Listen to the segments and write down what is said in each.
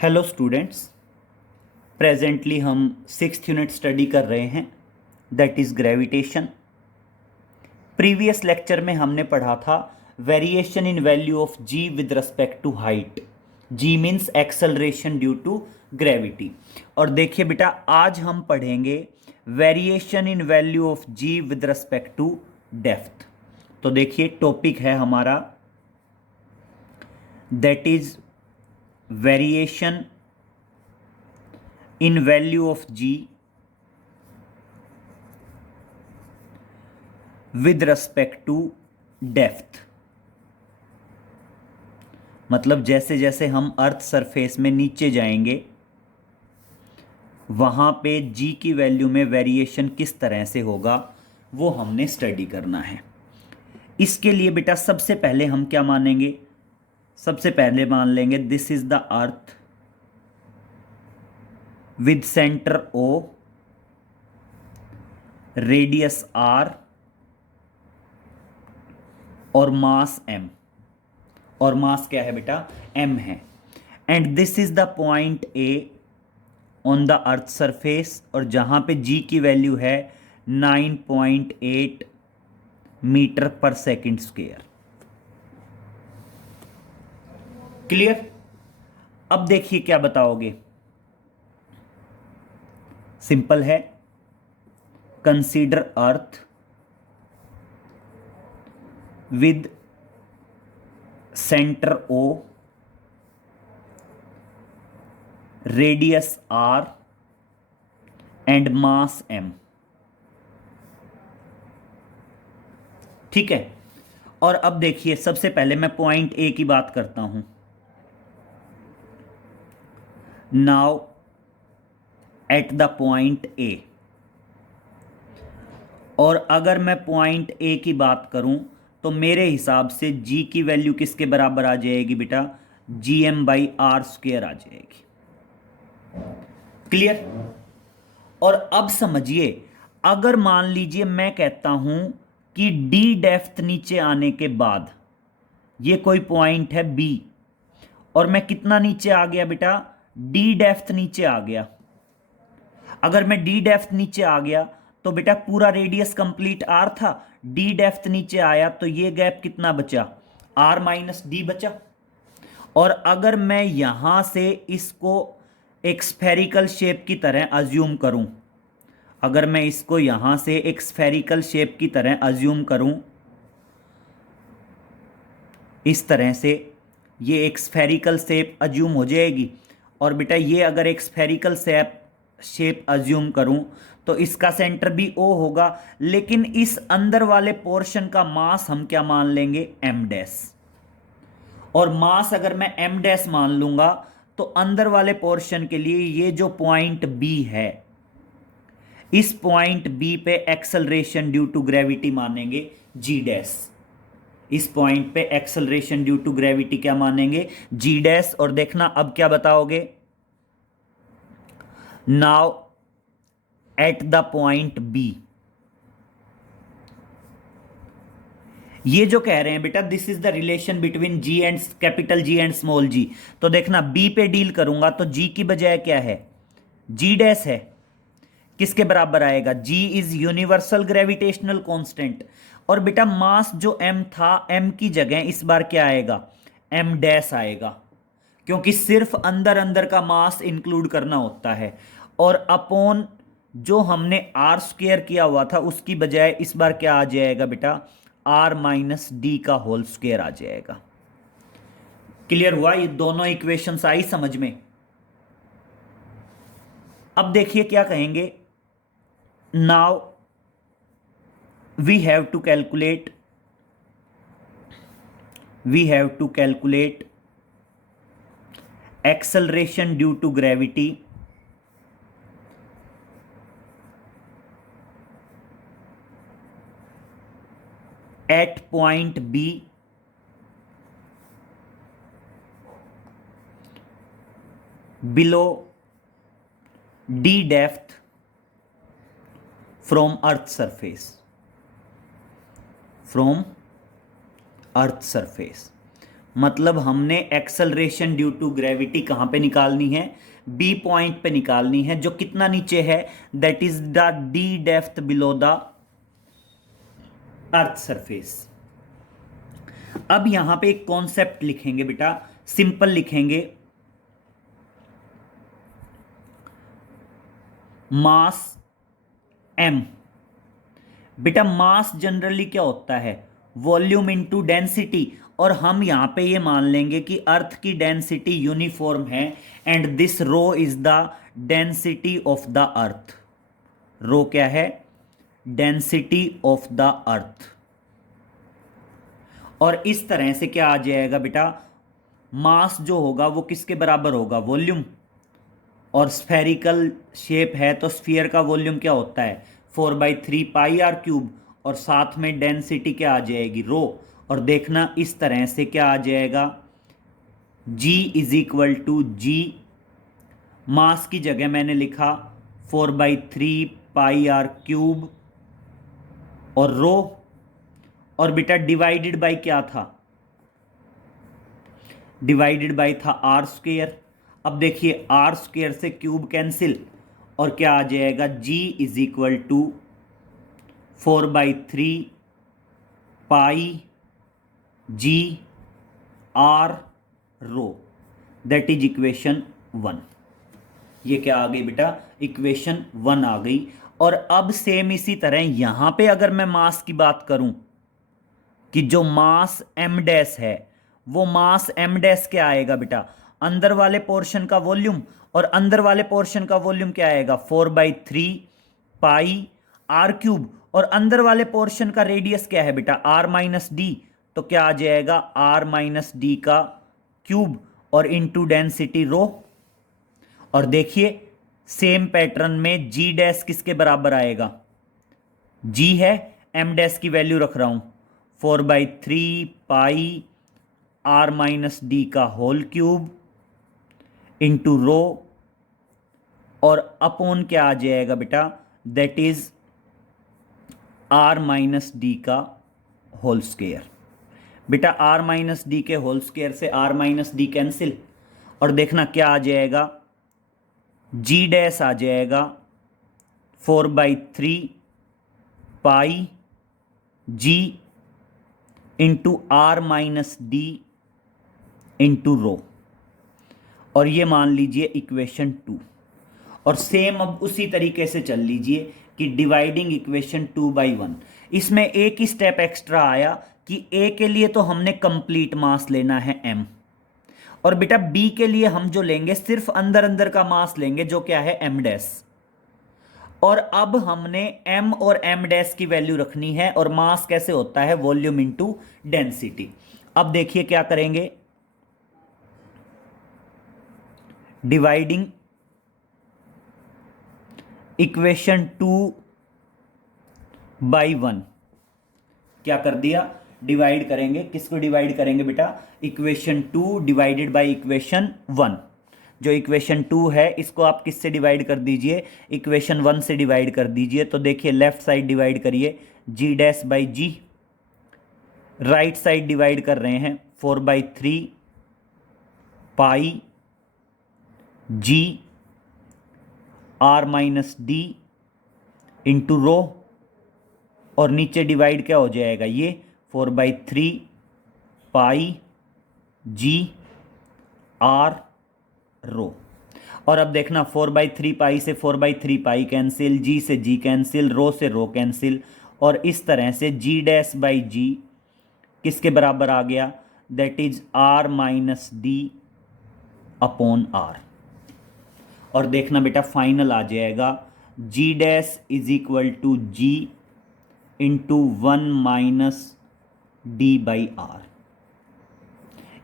Hello students. Presently हम 6th unit study कर रहे हैं, that is gravitation. Previous lecture में हमने पढ़ा था variation in value of ji with respect to height. G means acceleration due to gravity. और देखिए बेटा, आज हम पढ़ेंगे variation in value of ji with respect to depth. तो देखिए, टॉपिक है हमारा that is variation in value of g with respect to depth। मतलब जैसे जैसे हम अर्थ सरफेस में नीचे जाएंगे वहाँ पे g की वैल्यू में वेरिएशन किस तरह से होगा वो हमने स्टडी करना है। इसके लिए बेटा सबसे पहले हम क्या मानेंगे? सबसे पहले मान लेंगे this is the earth with center O, radius R और मास M। और मास क्या है बेटा? M है। And this is the point A on the earth surface, और जहां पे G की वैल्यू है 9.8 मीटर पर सेकेंड स्क्वायर। क्लियर? अब देखिए क्या बताओगे। सिंपल है, consider earth with centre O, radius R and mass M। ठीक है। और अब देखिए, सबसे पहले मैं पॉइंट A की बात करता हूं। Now at the point A, और अगर मैं पॉइंट A की बात करूं तो मेरे हिसाब से G की वैल्यू किसके बराबर आ जाएगी बेटा? GM/R² आ जाएगी। क्लियर? और अब समझिए, अगर मान लीजिए मैं कहता हूं कि D डेप्थ नीचे आने के बाद ये कोई पॉइंट है B, और मैं कितना नीचे आ गया बेटा? D डेप्थ नीचे आ गया। अगर मैं D डेप्थ नीचे आ गया तो बेटा पूरा रेडियस कंप्लीट R था, D डेप्थ नीचे आया तो ये गैप कितना बचा? R-D बचा। और अगर मैं यहां से इसको एक स्फेरिकल शेप की तरह अज्यूम करूं, अगर मैं इसको यहां से एक स्फेरिकल शेप की तरह अज्यूम करूं, इस तरह से ये एक स्फेरिकल शेप अज्यूम हो जाएगी। और बेटा ये अगर एक स्फेरिकल शेप अज्यूम करूं तो इसका सेंटर भी O होगा, लेकिन इस अंदर वाले पोर्शन का मास हम क्या मान लेंगे? M dash. और मास अगर मैं M डैश मान लूंगा तो अंदर वाले पोर्शन के लिए ये जो पॉइंट B है, इस पॉइंट B पे एक्सेलरेशन ड्यू टू ग्रेविटी मानेंगे G डैश। इस पॉइंट पे एक्सेलरेशन ड्यू टू ग्रेविटी क्या मानेंगे? G dash. और देखना अब क्या बताओगे। Now at the point B, ये जो कह रहे हैं बेटा this is the relation between G and capital G and small g, तो देखना B पे डील करूंगा तो G की बजाय क्या है? G डैश है। किसके बराबर आएगा? G is universal gravitational constant. और बेटा मास जो M था, M की जगह इस बार क्या आएगा? M डैश आएगा, क्योंकि सिर्फ अंदर अंदर का मास इंक्लूड करना होता है। और अपॉन जो हमने R² किया हुआ था उसकी बजाय इस बार क्या आ जाएगा बेटा? R-D का होल स्क्वायर आ जाएगा। क्लियर हुआ? ये दोनों इक्वेशंस आई समझ में? अब देखिए क्या कहेंगे। Now we have to calculate acceleration due to gravity at point B below D depth from earth surface। मतलब हमने एक्सेलरेशन ड्यू टू ग्रेविटी कहाँ पे निकालनी है, बी पॉइंट पे निकालनी है, जो कितना नीचे है, that is the D depth below the earth surface. अब यहां पे एक कॉन्सेप्ट लिखेंगे बेटा, सिंपल लिखेंगे, मास m। बेटा मास जनरली क्या होता है, वॉल्यूम इनटू डेंसिटी, और हम यहां पे ये मान लेंगे कि अर्थ की डेंसिटी यूनिफॉर्म है and this rho is the density of the earth. Rho क्या है, डेंसिटी ऑफ द अर्थ। और इस तरह से क्या आ जाएगा बेटा, मास जो होगा वो किसके बराबर होगा, वॉल्यूम। और स्फेरिकल शेप है तो स्फीयर का वॉल्यूम क्या होता है, 4/3 पाई आर क्यूब, और साथ में डेंसिटी क्या आ जाएगी, रो। और देखना इस तरह से क्या आ जाएगा, G इज इक्वल टू जी, मास की जगह मैंने लिखा 4/3 पाई आर क्यूब और रो, और बेटा डिवाइडेड बाय क्या था, डिवाइडेड बाय था आर स्क्वेयर। अब देखिए आर स्क्वेयर से क्यूब कैंसिल, और क्या आ जाएगा, G is equal to 4/3 pi ji R rho, that is equation 1। ये क्या आ गई बेटा, इक्वेशन 1 आ गई। और अब सेम इसी तरह यहां पे अगर मैं मास की बात करूं कि जो मास m डैश है, वो मास m डैश क्या आएगा बेटा, अंदर वाले पोर्शन का वॉल्यूम, और अंदर वाले पोर्शन का वॉल्यूम क्या आएगा, 4/3 पाई आर क्यूब, और अंदर वाले पोर्शन का रेडियस क्या है बेटा, r माइनस डी, तो क्या आ जाएगा, r माइनस डी का क्यूब, और इनटू डेंसिटी रो। और देखिए सेम पैटर्न में g डैश किसके बराबर आएगा, g है, m डैश की वैल्यू रख रहा हूं 4/3 पाई r माइनस डी का होल क्यूब इंटू रो, और अपॉन क्या आ जाएगा बेटा, that is r minus D का होल स्क्वायर। बेटा r माइनस डी के होल स्क्वायर से r माइनस डी कैंसिल, और देखना क्या आ जाएगा, g डैश आ जाएगा 4/3 pi g into R minus D into rho, और ये मान लीजिए इक्वेशन 2। और सेम अब उसी तरीके से चल लीजिए कि डिवाइडिंग इक्वेशन 2/1। इसमें एक ही स्टेप एक्स्ट्रा आया कि a के लिए तो हमने कंप्लीट मास लेना है m, और बेटा b के लिए हम जो लेंगे सिर्फ अंदर अंदर का मास लेंगे, जो क्या है m डैश। और अब हमने m और m डैश की वैल्यू रखनी है, और मास कैसे होता है, वॉल्यूम इनटू डेंसिटी। अब देखिए क्या करेंगे, डिवाइडिंग इक्वेशन 2/1, क्या कर दिया, डिवाइड करेंगे, किसको डिवाइड करेंगे बेटा, इक्वेशन 2 डिवाइडेड बाय इक्वेशन 1। जो इक्वेशन 2 है इसको आप किससे डिवाइड कर दीजिए, इक्वेशन 1 से डिवाइड कर दीजिए। तो देखिए लेफ्ट साइड डिवाइड करिए, g dash by g, right side divide कर रहे हैं 4/3 पाई जी r minus D into rho, और नीचे डिवाइड क्या हो जाएगा, ये 4/3 पाई जी आर रो। और अब देखना 4/3 पाई से 4/3 पाई कैंसिल, जी से जी कैंसिल, रो से रो कैंसिल, और इस तरह से जी डैश बाई जी किसके बराबर आ गया, that is r minus d upon r. और देखना बेटा फाइनल आ जाएगा, g dash is equal to g into 1 minus D by r.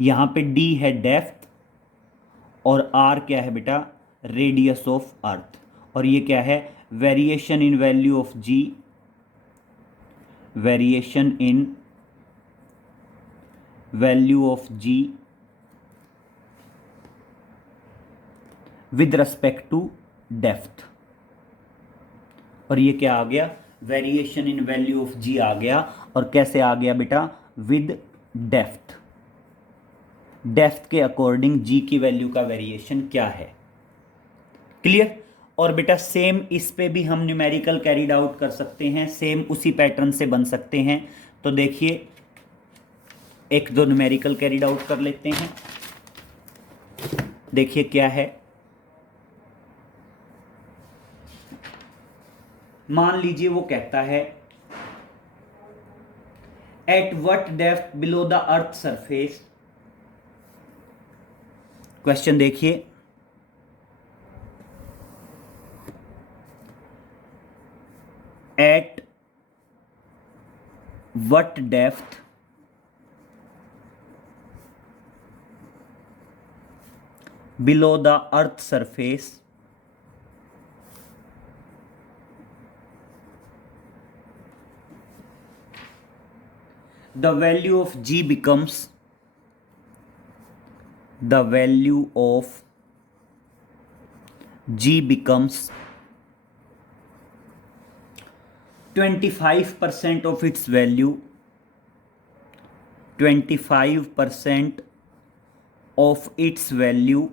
यहां पे डी है डेप्थ, और आर क्या है बेटा, रेडियस ऑफ अर्थ, और ये क्या है, variation in value of G, variation in value of ji with respect to depth. और ये क्या आ गया, variation in value of G आ गया, और कैसे आ गया बेटा, विद डेप्थ। डेप्थ के अकॉर्डिंग जी की वैल्यू का वेरिएशन क्या है। क्लियर। और बेटा सेम इस पे भी हम न्यूमेरिकल कैरिड आउट कर सकते हैं, सेम उसी पैटर्न से बन सकते हैं। तो देखिए एक दो न्यूमेरिकल कैरिड आउट कर लेते हैं। देखिए क्या है, मान लीजिए वो कहता है at what depth below the earth surface. Question देखिए, at what depth below the earth surface the value of g becomes, the value of g becomes 25% of its value, 25% of its value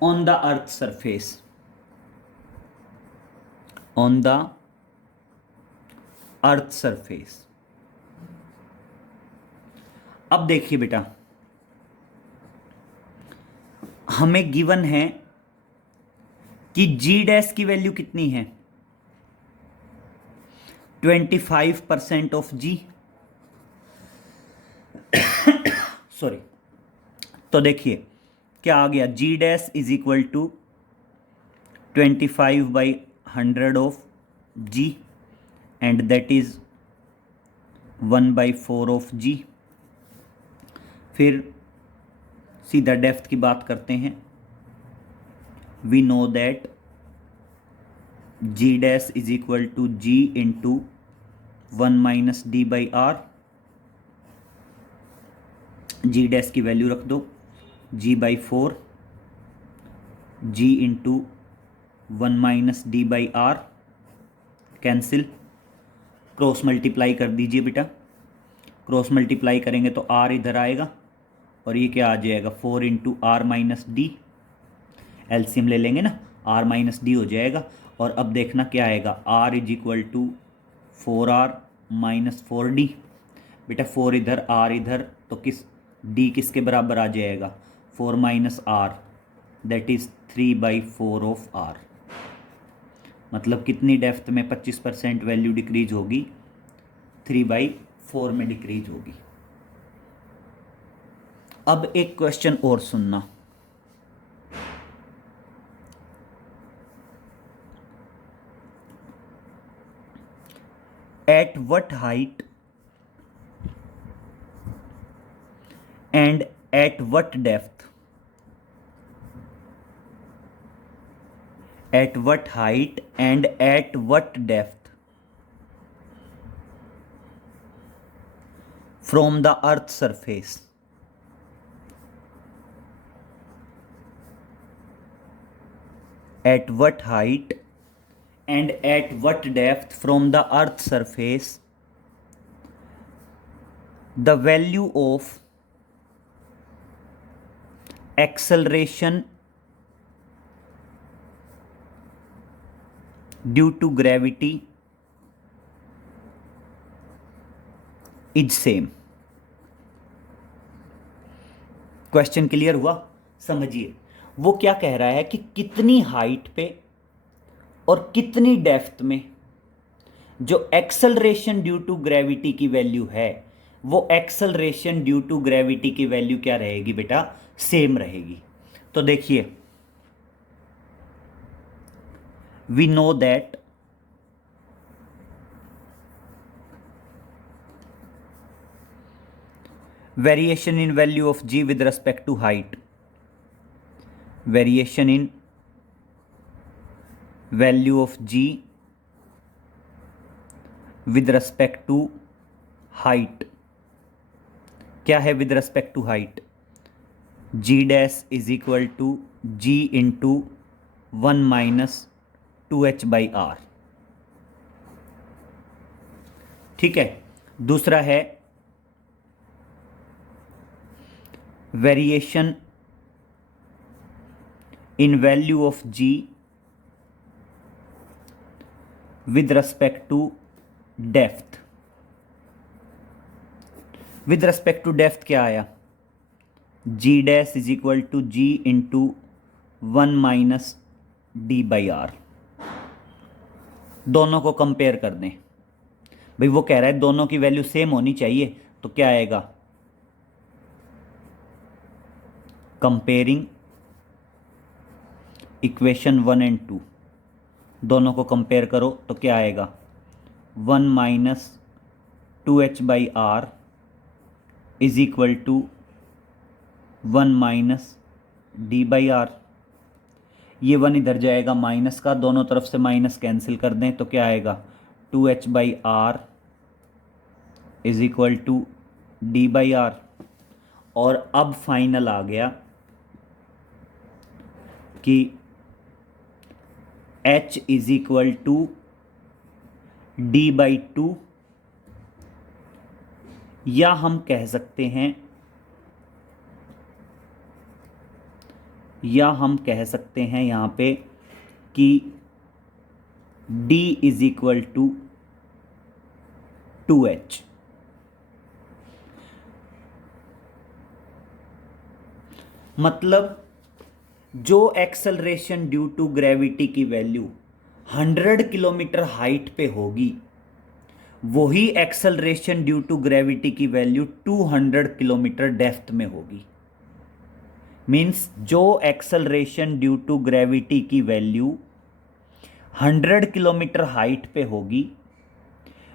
on the earth surface, on the earth surface. अब देखिए बेटा, हमें given है कि जी dash की value कितनी है, 25% of ji. Sorry, तो देखिए क्या आ गया, g dash is equal to 25/100 of g and that is 1/4 of g. फिर सीधा डेप्थ की बात करते हैं। We know that g dash is equal to g into 1 - d/r। G dash की वैल्यू रख दो g/4, g into 1 - d/r, cancel. Cross multiply कर दीजिए बेटा, क्रॉस मल्टीप्लाई करेंगे तो r इधर आएगा और ये क्या आ जाएगा, 4 into r minus D. LCM ले लेंगे ना, r माइनस डी हो जाएगा। और अब देखना क्या आएगा, r is equal to 4r minus 4d। बेटा 4 इधर r इधर, तो किस d किसके बराबर आ जाएगा, 4 minus r, that is 3/4 of r। मतलब कितनी डेप्थ में 25% वैल्यू डिक्रीज होगी, 3/4 में डिक्रीज होगी। अब एक क्वेश्चन और सुनना, eight what height and at what depth, at what height and at what depth from the earth surface at what height and at what depth from the earth surface the value of acceleration due to gravity is same. Question clear हुआ, समझिए। वो क्या कह रहा है कि कितनी height पे और कितनी डेप्थ में जो एक्सेलरेशन ड्यू टू ग्रेविटी की वैल्यू है, वो एक्सेलरेशन ड्यू टू ग्रेविटी की वैल्यू क्या रहेगी बेटा, सेम रहेगी। तो देखिए, we know that variation in value of g with respect to height, variation in value of g with respect to height क्या है, with respect to height g dash is equal to g into 1 minus 2h/r। ठीक है। दूसरा है variation in value of ji with respect to depth. With respect to depth क्या आया, g dash is equal to g into 1 minus D by r. दोनों को compare कर दें भाई, वो कह रहा है दोनों की वैल्यू सेम होनी चाहिए, तो क्या आएगा, कंपेयरिंग इक्वेशन 1 एंड 2, दोनों को कंपेयर करो तो क्या आएगा, 1 minus 2h by R is equal to 1 minus D by R. ये 1 इधर जाएगा माइनस का, दोनों तरफ से माइनस कैंसिल कर दें तो क्या आएगा, 2h by R is equal to D by are. और अब फाइनल आ गया कि h is equal to D by two, या हम कह सकते हैं, यहां पे कि d is equal to 2h। मतलब जो एक्सेलरेशन ड्यू टू ग्रेविटी की वैल्यू 100 किलोमीटर हाइट पे होगी, वही एक्सेलरेशन ड्यू टू ग्रेविटी की वैल्यू 200 किलोमीटर डेप्थ में होगी। मीन्स जो एक्सेलरेशन ड्यू टू ग्रेविटी की वैल्यू 100 किलोमीटर हाइट पे होगी,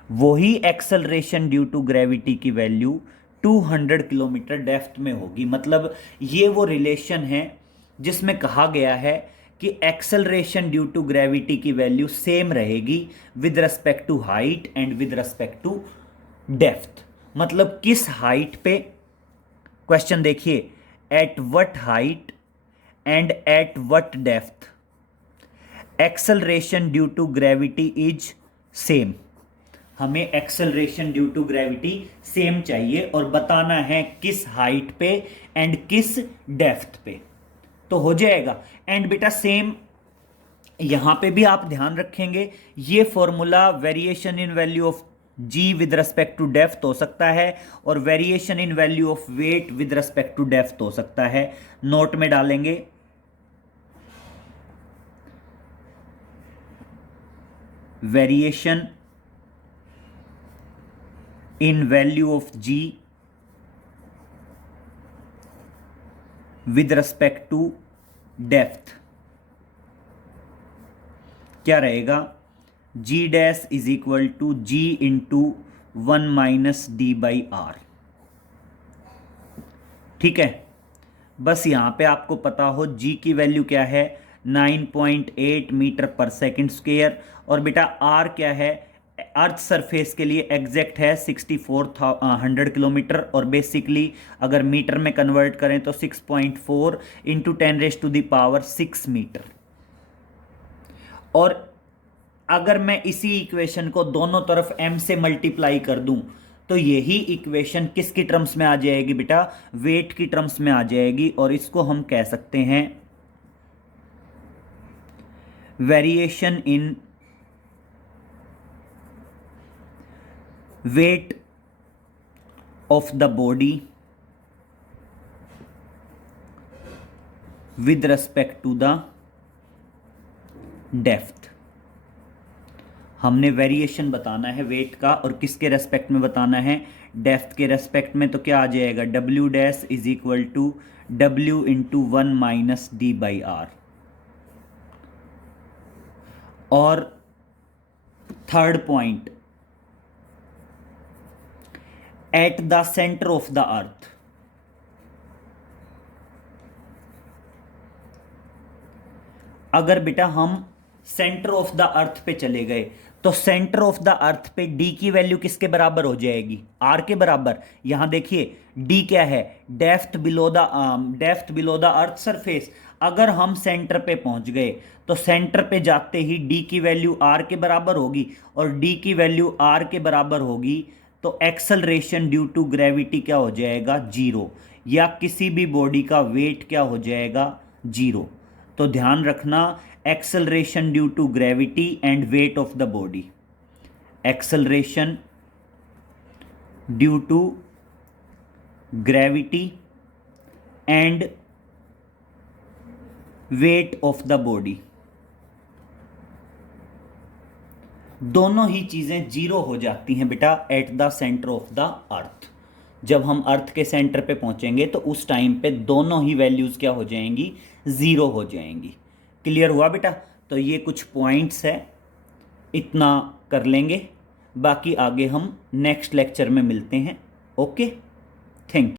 वही एक्सेलरेशन ड्यू टू ग्रेविटी की वैल्यू 200 किलोमीटर डेप्थ में होगी। मतलब ये वो रिलेशन है जिसमें कहा गया है कि एक्सेलरेशन ड्यू टू ग्रेविटी की वैल्यू सेम रहेगी with respect to height and with respect to depth. मतलब किस हाइट पे, क्वेश्चन देखिए, at what height and at what depth acceleration due to gravity is same. हमें acceleration due to gravity same चाहिए और बताना है किस हाइट पे एंड किस डेप्थ पे, तो हो जाएगा। एंड बेटा सेम यहां पे भी आप ध्यान रखेंगे, ये formula variation in value of ji with respect to depth हो सकता है और variation in value of weight with respect to depth हो सकता है। नोट में डालेंगे वेरिएशन in value of g with respect to depth क्या रहेगा, g dash is equal to g into 1 minus D by R. ठीक है, बस यहां पे आपको पता हो g की वैल्यू क्या है, 9.8 मीटर पर सेकेंड स्क्वायर, और बेटा r क्या है, अर्थ सरफेस के लिए एग्जैक्ट है 6400 किलोमीटर, और बेसिकली अगर मीटर में कन्वर्ट करें तो 6.4 इंटू 10⁻⁶ मीटर। और अगर मैं इसी इक्वेशन को दोनों तरफ m से मल्टीप्लाई कर दूं तो यही इक्वेशन किसकी टर्म्स में आ जाएगी बेटा, वेट की टर्म्स में आ जाएगी, और इसको हम कह सकते हैं variation in weight of the body with respect to the depth। हमने वेरिएशन बताना है वेट का, और किसके रेस्पेक्ट में बताना है, डेप्थ के रेस्पेक्ट में। तो क्या आ जाएगा, W dash is equal to W into 1 minus D by are. और third point, at the centre of the earth, अगर बेटा हम सेंटर ऑफ द अर्थ पे चले गए तो सेंटर ऑफ द अर्थ पे डी की वैल्यू किसके बराबर हो जाएगी, आर के बराबर। यहां देखिए डी क्या है, depth below the earth surface. अगर हम सेंटर पे पहुंच गए तो सेंटर पे जाते ही डी की वैल्यू आर के बराबर होगी, और डी की वैल्यू आर के बराबर होगी तो एक्सेलरेशन ड्यू टू ग्रेविटी क्या हो जाएगा, 0। या किसी भी बॉडी का वेट क्या हो जाएगा, 0। तो ध्यान रखना, acceleration due to gravity and weight of the body, acceleration due to gravity and weight of the body, दोनों ही चीजें 0 हो जाती हैं बेटा at the centre of the earth. जब हम अर्थ के सेंटर पे पहुंचेंगे तो उस टाइम पे दोनों ही वैल्यूज क्या हो जाएंगी, 0 हो जाएंगी। क्लियर हुआ बेटा? तो ये कुछ पॉइंट्स है, इतना कर लेंगे, बाकी आगे हम नेक्स्ट लेक्चर में मिलते हैं। Okay, thank you.